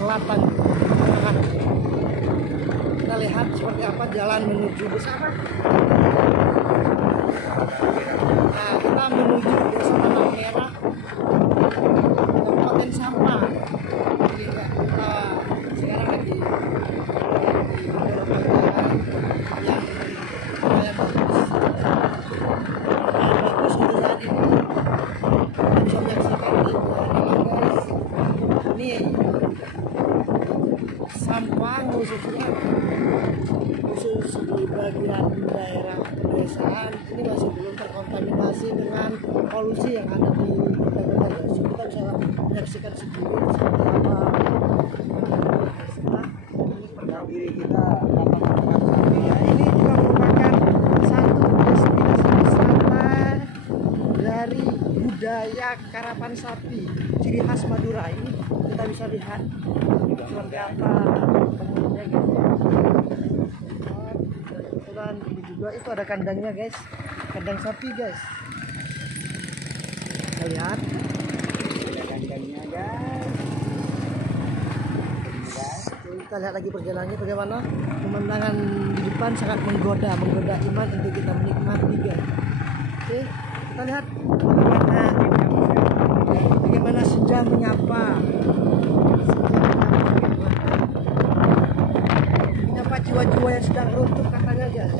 selatan. Kita lihat seperti apa jalan menuju bersama. Nah, kita menuju Desa Tanah Merah, Kabupaten Sampang. Jadi kita sekarang lagi di beberapa jalan yang lumayan bagus. Bagus untuk saat ini. Bisa menyaksikan di jalan guys. Ini Sampang khususnya khusus di bagian daerah pedesaan ini masih belum terkontaminasi dengan polusi yang ada di kota-kota guys. Kita bisa menyaksikan sendiri seperti apa. Nah, Diri kita ini juga merupakan satu destinasi wisata dari budaya karapan sapi ciri khas Madura. Ini kita bisa lihat seperti apa teman-temannya gitu. Kebetulan ini juga itu ada kandangnya guys, kandang sapi guys. Kita lihat ada kandangnya guys. kita lihat lagi perjalanannya bagaimana. Pemandangan di depan sangat menggoda iman untuk kita menikmati guys. Oke, kita lihat bagaimana senja menyapa jiwa-jiwa yang sedang runtuh katanya guys.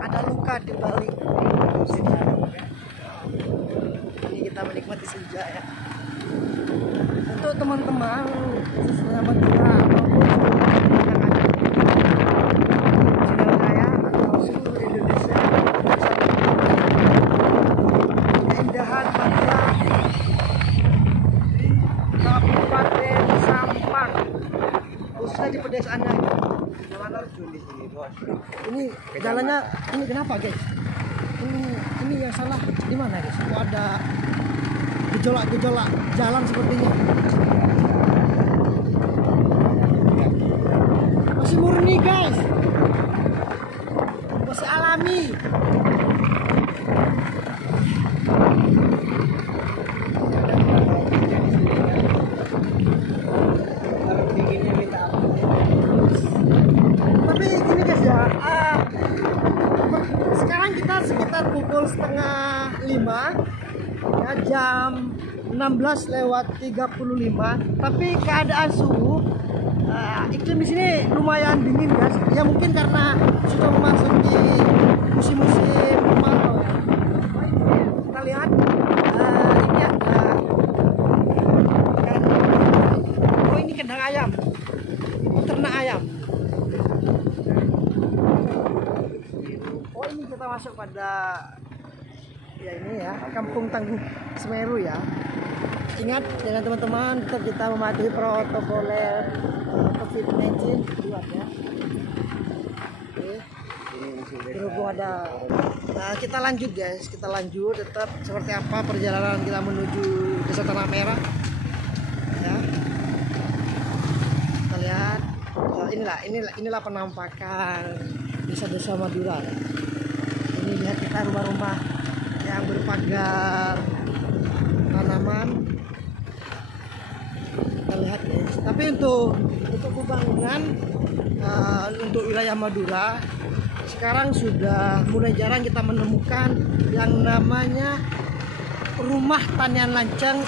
Ada luka di balik senja. Ini kita menikmati senja ya. Untuk teman-teman khususnya Madura maupun yang ada di channel saya atau seluruh Indonesia, keindahan Madura di Kabupaten Sampang khususnya di pedesaannya. Ini jalannya ini kenapa guys? Ini yang salah di mana guys? Kok ada gejolak-gejolak jalan sepertinya? Masih murni guys, masih alami. Tapi ini guys ya, sekarang kita sekitar pukul 4:30 ya, jam 16:35. Tapi keadaan suhu iklim di sini lumayan dingin guys. Ya mungkin karena sudah memasuki musim-musim kemarau ya. Kita lihat ini ada ini kandang ayam, ternak ayam. Oh ini kita masuk pada ya ini ya Kampung Tangguh Semeru ya. Ingat dengan teman-teman tetap kita mematuhi protokol COVID-19 ya. Oke. Berhubung ada, nah kita lanjut guys, kita lanjut tetap seperti apa perjalanan kita menuju Desa Tanah Merah ya. Kita lihat inilah penampakan desa-desa Madura ya. Ini lihat kita rumah-rumah yang berpagar tanaman. Kita lihat guys. Tapi untuk pembangunan untuk wilayah Madura sekarang sudah mulai jarang kita menemukan yang namanya rumah tanian lanceng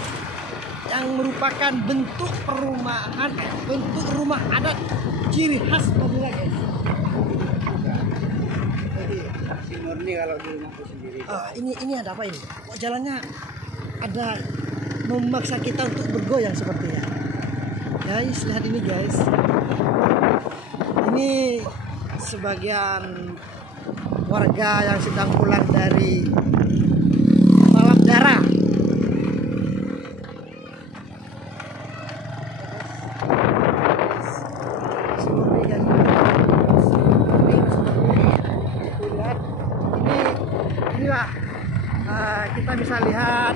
yang merupakan bentuk perumahan, bentuk rumah adat ciri khas Madura guys. Si murni kalau di rumahku sendiri. Ini ada apa ini? Kok jalannya ada memaksa kita untuk bergoyang sepertinya. Guys, lihat ini guys. Ini sebagian warga yang sedang pulang dari balap darah. Inilah kita bisa lihat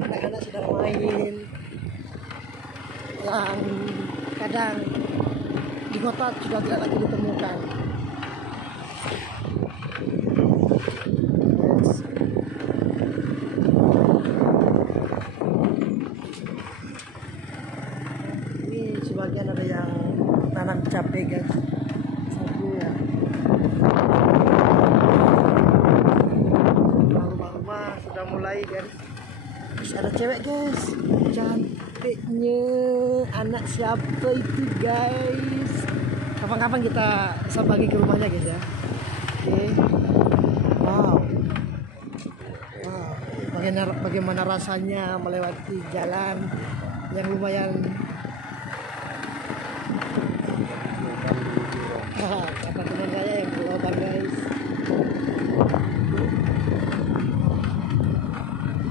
anak-anak sedang main yang kadang di kota sudah tidak lagi ditemukan. Yes. mulai kan. Terus ada cewek guys, cantiknya, anak siapa itu guys. Kapan-kapan kita sambangi ke rumahnya guys ya. Oke. Wow. Bagaimana rasanya melewati jalan yang lumayan kata teman saya yang berlobang guys.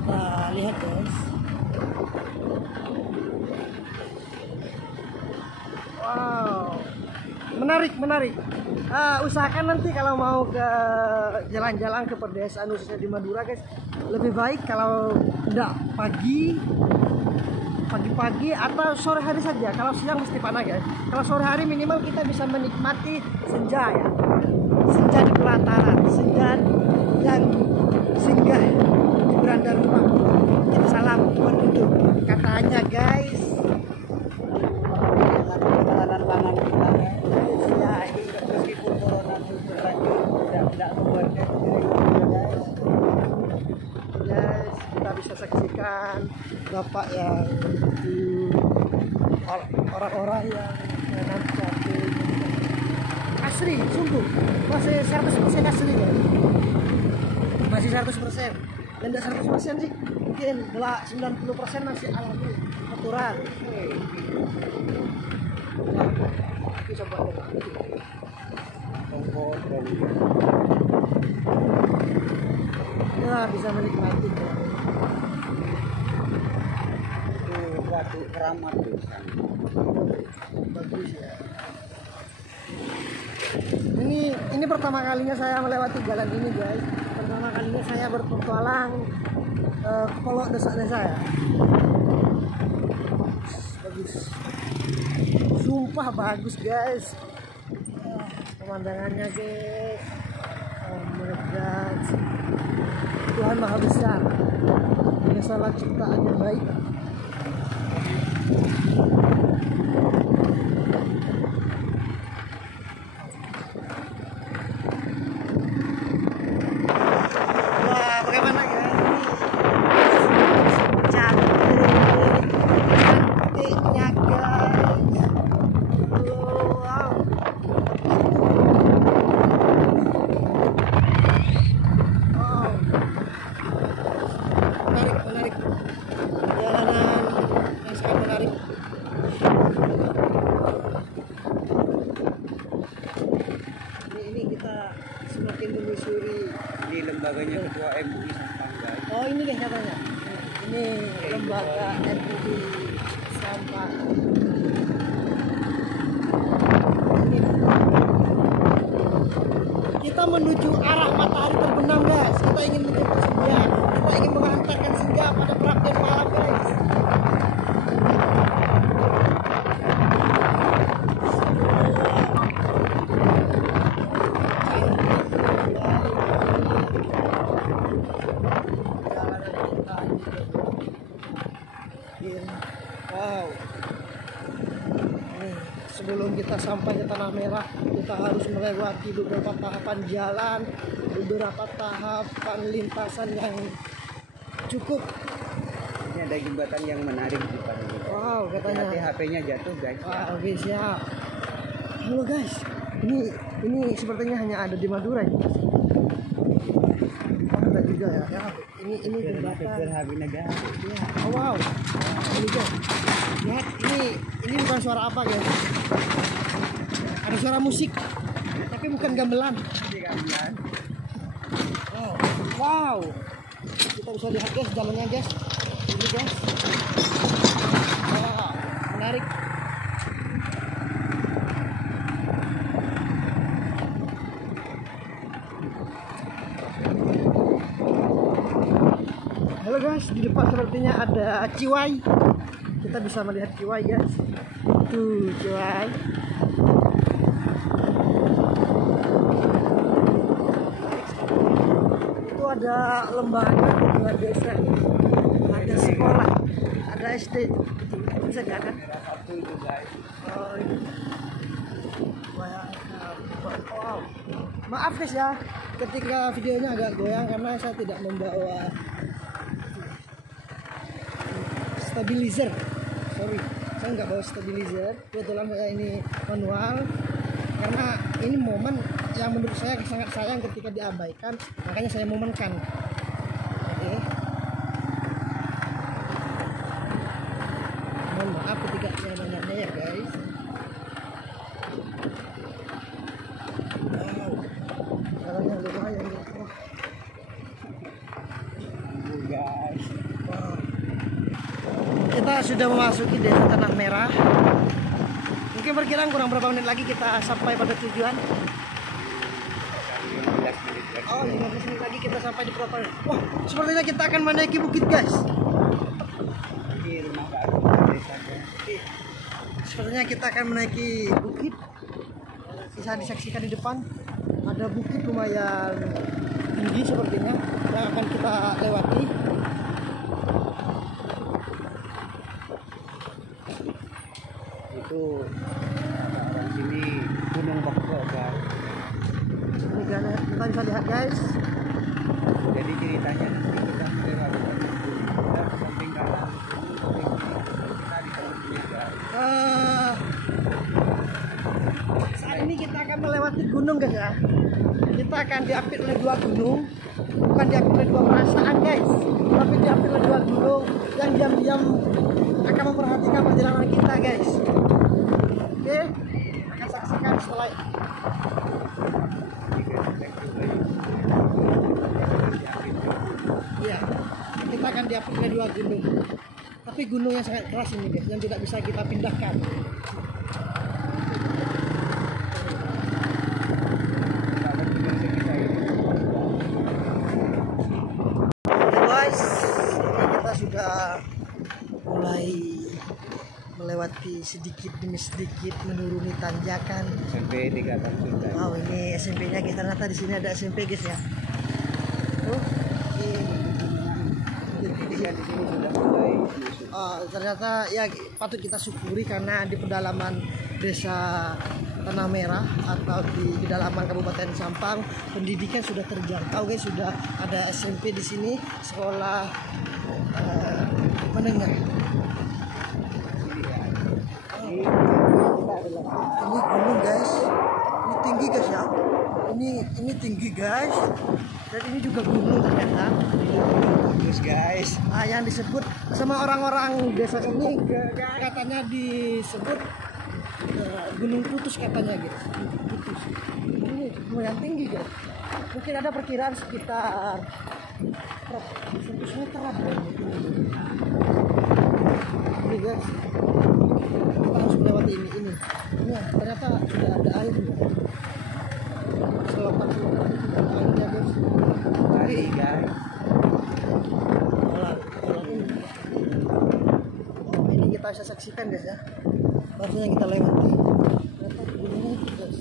Nah, lihat guys. Wow, menarik. Usahakan nanti kalau mau ke jalan-jalan ke perdesaan khususnya di Madura guys, lebih baik kalau enggak pagi-pagi atau sore hari saja. Kalau siang mesti panas guys. Kalau sore hari minimal kita bisa menikmati senja ya. Senja di pelataran, senja yang singgah di beranda rumah. Jadi salam buat itu katanya guys. Perjalanan tangan kita ya. Ya, Meskipun corona terus berlanjut, tidak membuatnya guys, kita bisa saksikan bapak yang menuju orang-orang yang menanam cabai asli, sungguh masih 100% asli ya, masih 100%, dan tidak 100% sih, mungkin 90% masih alami natural. Aku coba kompor dan ya bisa menikmati itu suatu keramat tuh. bagus ya. Ini pertama kalinya saya melewati jalan ini guys. Pertama kalinya saya berpetualang ke pelok desa-desa ya. Bagus. Sumpah bagus guys. Pemandangannya guys. Oh my god. Tuhan Maha Besar. Punya salah ciptaan yang baik. Wah, bagaimana guys? Cantiknya guys. Wow. Wow. Menarik. Jalanan yang sangat menarik. Ini kita semakin menyusuri. Ini lembaganya ketua MUI Sampang guys. Oh ini guys katanya. Ini lembaga MUI Sampang. Ini. Kita menuju arah matahari terbenam guys. Kita ingin menjemput senja. Kita ingin mengantarkan senja pada praktek malam guys. Wow. Nih, sebelum kita sampai ke Tanah Merah, kita harus melewati beberapa tahapan jalan, beberapa tahapan lintasan yang cukup. Ini ada jembatan yang menarik di depan ini. Wow, katanya. Hati HP-nya jatuh guys. Wah, oke siap. Halo guys, ini sepertinya hanya ada di Madura ya. Ada juga ya. Ya, ini jembatan. Habinegara. Ya, oh, wow. Ini guys. Lihat, ini bukan suara apa guys. Ada suara musik, tapi bukan gamelan. Wow, wow. Kita bisa lihat guys jalannya guys. Ini guys. Wow, menarik. Halo guys, di depan sepertinya ada Ciwai. Kita bisa melihat Ciwai guys. Tuh Ciwai. Itu ada lembaga hubungan desa, ada sekolah, ada SD. Bisa dilihat kan? Satu itu guys. Oh, ini. Wow. Maaf guys ya, ketika videonya agak goyang karena saya tidak membawa stabilizer. Sorry, saya nggak bawa stabilizer. Kebetulan saya ini manual. Karena ini momen yang menurut saya sangat sayang ketika diabaikan, makanya saya momenkan. Oke. Mohon maaf ketika saya nanya ya guys. Wow, jalannya lumayan nih. Guys. Wow. Kita sudah memasuki desa Tanah Merah. Mungkin perkiraan kurang berapa menit lagi kita sampai pada tujuan. Oh, 15 menit lagi kita sampai di Proton. Wah, sepertinya kita akan menaiki bukit, guys. Ini rumah baru desanya. Sepertinya kita akan menaiki bukit. Bisa disaksikan di depan. Ada bukit lumayan tinggi sepertinya yang akan kita lewati. Itu orang sini Gunung Bokro, guys. Ini kita bisa lihat, guys. Jadi ceritanya nanti kita melewati samping kanan, samping kiri, kita di tengahnya, guys. Saat ini kita akan melewati gunung, guys ya. Kita akan diapit oleh dua gunung, bukan diapit oleh dua perasaan, guys, tapi diapit oleh dua gunung yang diam-diam akan memperhatikan perjalanan kita, guys. Oke, akan saksikan setelah ini. Iya, kita akan diapit oleh dua gunung, tapi gunung yang sangat keras ini, guys, yang tidak bisa kita pindahkan. Kita sudah mulai melewati sedikit demi sedikit menuruni tanjakan. SMP 3 tahun. Wow, ini SMP-nya guys. Ternyata di sini ada SMP, guys ya. Tuh, Ketika di sini sudah mulai ternyata ya patut kita syukuri karena di pedalaman desa Tanah Merah atau di pedalaman Kabupaten Sampang pendidikan sudah terjangkau, guys. Sudah ada SMP di sini, sekolah menengah. Ini gunung, guys. Ini tinggi, guys ya. Ini tinggi, guys. Dan ini juga gunung ternyata. terus, guys. Yang disebut sama orang-orang desa ini katanya disebut Gunung Putus katanya, guys. Putus. Ini lumayan tinggi, guys. Mungkin ada perkiraan sekitar 100 meter lah. Ini, guys. Kita harus melewati ini. Ini ternyata sudah ada air juga. Selokan ini sudah ada airnya, guys. Mari, guys. Oh, ini kita bisa saksikan, guys ya. Maksudnya kita lewati. Ternyata gunungnya itu, guys.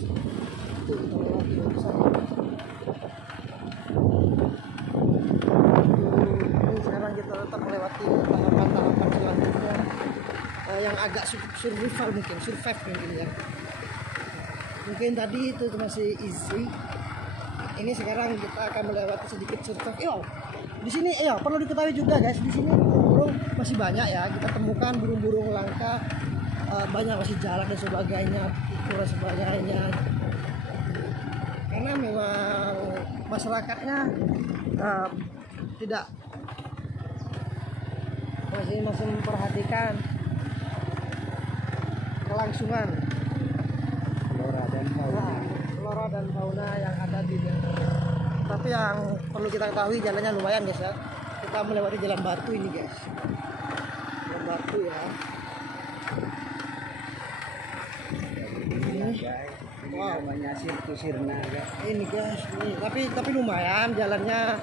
Itu kita lewati ke sana. Ini sekarang kita tetap melewati tahapan-tahapan selanjutnya yang agak survival mungkin, survive mungkin ya. Mungkin tadi itu masih easy. Ini sekarang kita akan melewati sedikit survive. Di sini perlu diketahui juga, guys, di sini burung masih banyak ya. Kita temukan burung-burung langka, banyak masih jalak dan sebagainya, dan sebagainya. Karena memang masyarakatnya tidak masih memperhatikan kelangsungan flora dan fauna yang ada di daerah. Tapi yang perlu kita ketahui jalannya lumayan, guys ya. Kita melewati jalan batu ini, guys. Jalan batu ya. Ini namanya Sirkus Sirna, guys. Ini, guys. Ini. Tapi lumayan jalannya.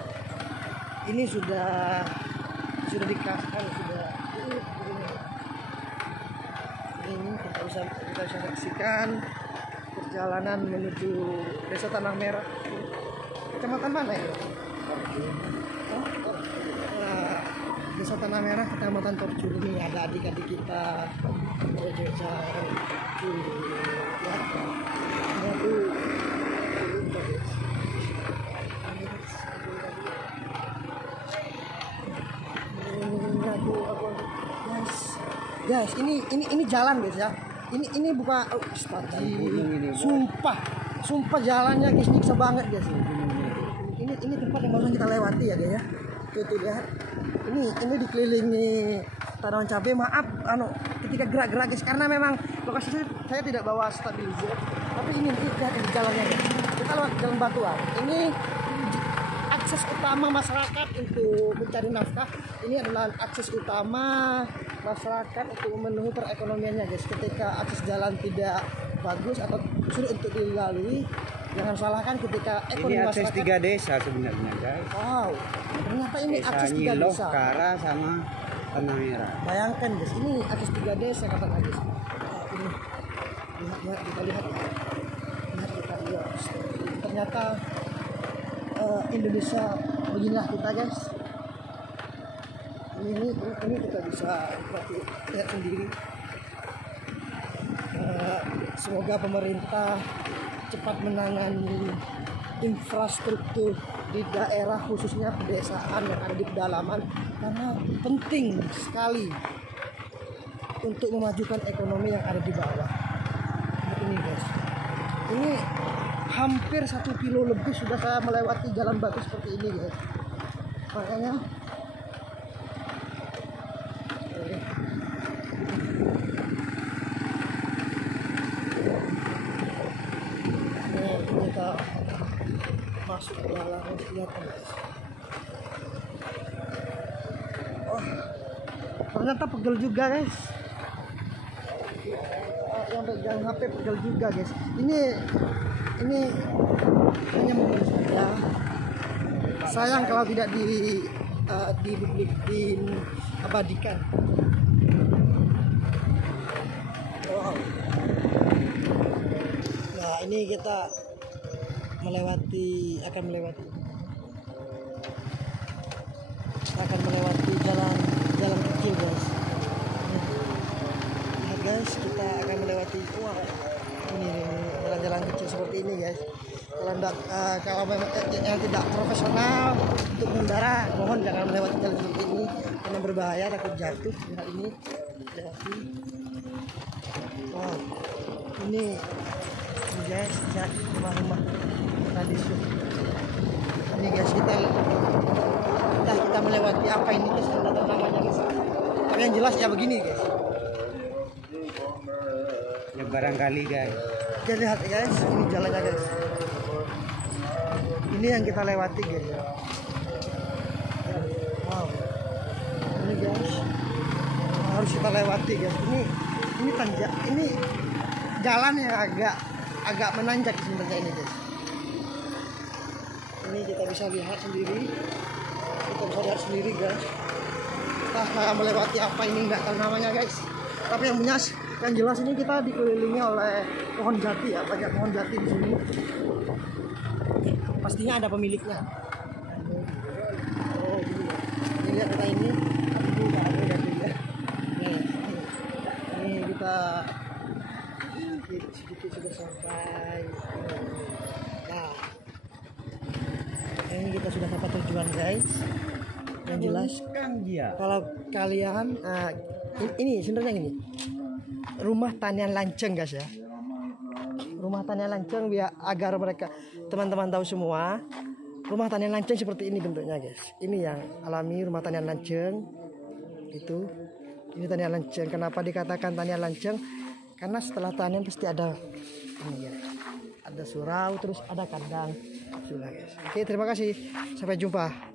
Ini sudah dikasihkan, sudah. Ini kita bisa saksikan perjalanan menuju Desa Tanah Merah. Kecamatan mana ya? Desa Tanah Merah, Kecamatan Torjur. Ini ada adik-adik kita. Guys, ini jalan guys ya. Ini bukan sumpah jalannya guys nyiksa banget guys. Ini tempat yang barusan kita lewati ya guys ya. Tuh lihat. Ini dikelilingi tanaman cabai. Maaf ketika gerak-gerak guys karena memang lokasi saya tidak bawa stabilizer. Tapi ini lihat ini jalannya guys. Kita lewat jalan batuan. Ini akses utama masyarakat untuk mencari nafkah. Ini adalah akses utama masyarakat untuk memenuhi perekonomiannya guys. Ketika akses jalan tidak bagus atau sulit untuk dilalui, jangan salahkan ketika ekonomi Ini akses masyarakat. 3 desa sebenarnya guys. Wow, ternyata ini Desa akses 3 Nyiloh, desa. Kara sama Tanah Merah. Bayangkan guys, ini akses 3 desa kata guys. Ini lihat kita lihat ternyata Indonesia beginilah kita guys. Ini kita bisa lihat sendiri. Semoga pemerintah cepat menangani infrastruktur di daerah khususnya pedesaan yang ada di pedalaman karena penting sekali untuk memajukan ekonomi yang ada di bawah. Ini guys, ini hampir 1 kilo lebih sudah saya melewati jalan batu seperti ini guys. Makanya kita masuk ke dalam lihat guys. Oh, ternyata pegel juga guys. Yang pegang HP pegel juga guys. Ini hanya mobil saja. Sayang kalau tidak diabadikan. Wow. Nah, ini kita akan melewati jalan kecil guys. Nah, guys, kita akan melewati ini jalan-jalan kecil seperti ini guys. Kalau memang yang tidak profesional untuk mengendara, mohon jangan melewati jalan seperti ini karena berbahaya, takut jatuh. Lihat ini. Wow, ini guys, lihat rumah-rumah tradisi. Ini guys, kita melewati apa ini guys, namanya guys. Tapi yang jelas ya begini guys. Ya barangkali guys. Jadi lihat guys, ini jalannya guys. Ini yang kita lewati guys. Wow. Ini guys, harus kita lewati guys. Ini jalan yang agak menanjak sebenarnya ini guys. Ini kita bisa lihat sendiri. Guys. Kita akan melewati apa ini nggak tahu namanya guys. Tapi yang jelas ini kita dikelilingi oleh pohon jati ya, banyak pohon jati di sini. Pastinya ada pemiliknya. Oh, ini lihat kita ini. Ini kita sedikit sudah sampai. Nah, ini kita sudah dapat tujuan guys. Yang jelas kalau kalian ini sebenarnya ini rumah tanian lanceng guys ya. Rumah tanian lanceng biar agar mereka teman-teman tahu semua. Rumah tanian lanceng seperti ini bentuknya guys. Ini yang alami rumah tanian lanceng. Itu ini tanian lanceng. Kenapa dikatakan tanian lanceng? Karena setelah tanian pasti ada ini ya. Ada surau terus ada kandang. Sudah guys. Oke, terima kasih. Sampai jumpa.